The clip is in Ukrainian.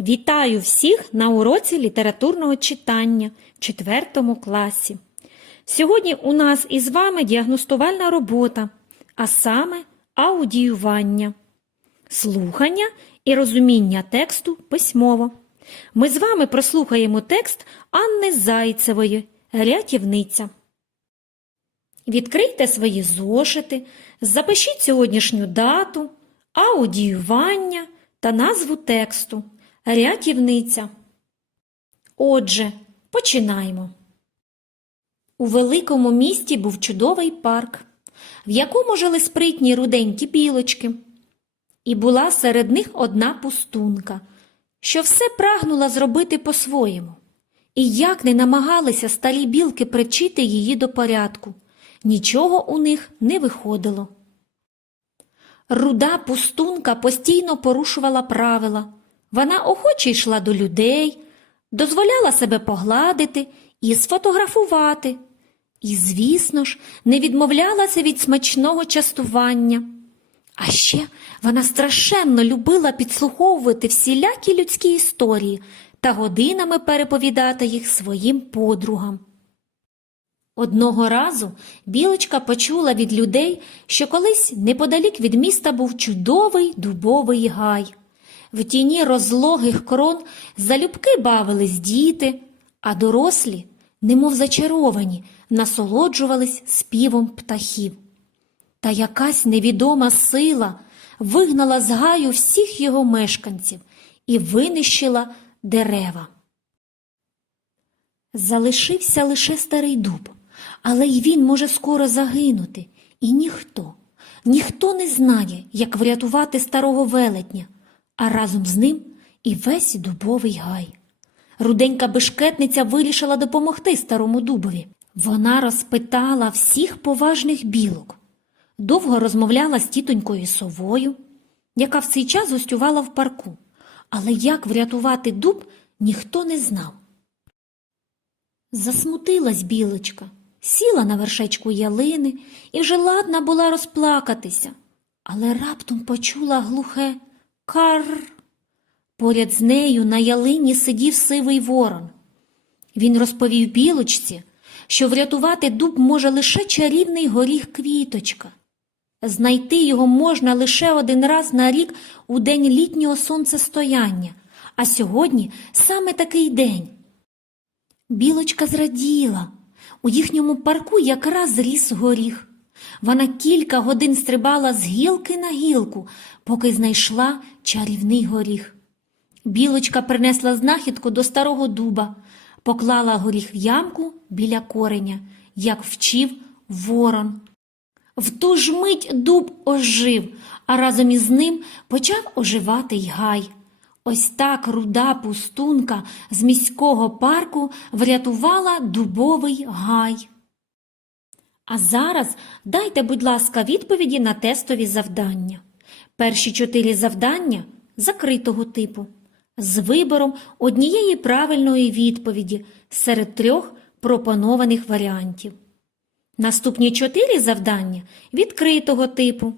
Вітаю всіх на уроці літературного читання в 4 класі. Сьогодні у нас із вами діагностувальна робота, а саме аудіювання, слухання і розуміння тексту письмово. Ми з вами прослухаємо текст Анни Зайцевої Рятівниця. Відкрийте свої зошити, запишіть сьогоднішню дату, аудіювання та назву тексту Рятівниця. Отже, починаємо. У великому місті був чудовий парк, в якому жили спритні руденькі білочки. І була серед них одна пустунка, що все прагнула зробити по-своєму. І як не намагалися старі білки причити її до порядку, нічого у них не виходило. Руда пустунка постійно порушувала правила. Вона охоче йшла до людей, дозволяла себе погладити і сфотографувати. І, звісно ж, не відмовлялася від смачного частування. А ще вона страшенно любила підслуховувати всілякі людські історії та годинами переповідати їх своїм подругам. Одного разу білочка почула від людей, що колись неподалік від міста був чудовий дубовий гай. В тіні розлогих крон залюбки бавились діти, а дорослі, немов зачаровані, насолоджувались співом птахів. Та якась невідома сила вигнала з гаю всіх його мешканців і винищила дерева. Залишився лише старий дуб, але й він може скоро загинути, і ніхто, ніхто не знає, як врятувати старого велетня, а разом з ним і весь дубовий гай. Руденька бешкетниця вирішила допомогти старому дубові. Вона розпитала всіх поважних білок, довго розмовляла з тітонькою совою, яка в цей час гостювала в парку, але як врятувати дуб, ніхто не знав. Засмутилась білочка, сіла на вершечку ялини і вже ладна була розплакатися, але раптом почула глухе кар. Поряд з нею на ялині сидів сивий ворон. Він розповів білочці, що врятувати дуб може лише чарівний горіх квіточка. Знайти його можна лише один раз на рік у день літнього сонцестояння, а сьогодні саме такий день. Білочка зраділа. У їхньому парку якраз ріс горіх. Вона кілька годин стрибала з гілки на гілку, поки знайшла чарівний горіх. Білочка принесла знахідку до старого дуба, поклала горіх в ямку біля кореня, як вчив ворон. В ту ж мить дуб ожив, а разом із ним почав оживати й гай. Ось так руда пустунка з міського парку врятувала дубовий гай. А зараз дайте, будь ласка, відповіді на тестові завдання. Перші чотири завдання закритого типу, з вибором однієї правильної відповіді серед трьох пропонованих варіантів. Наступні чотири завдання відкритого типу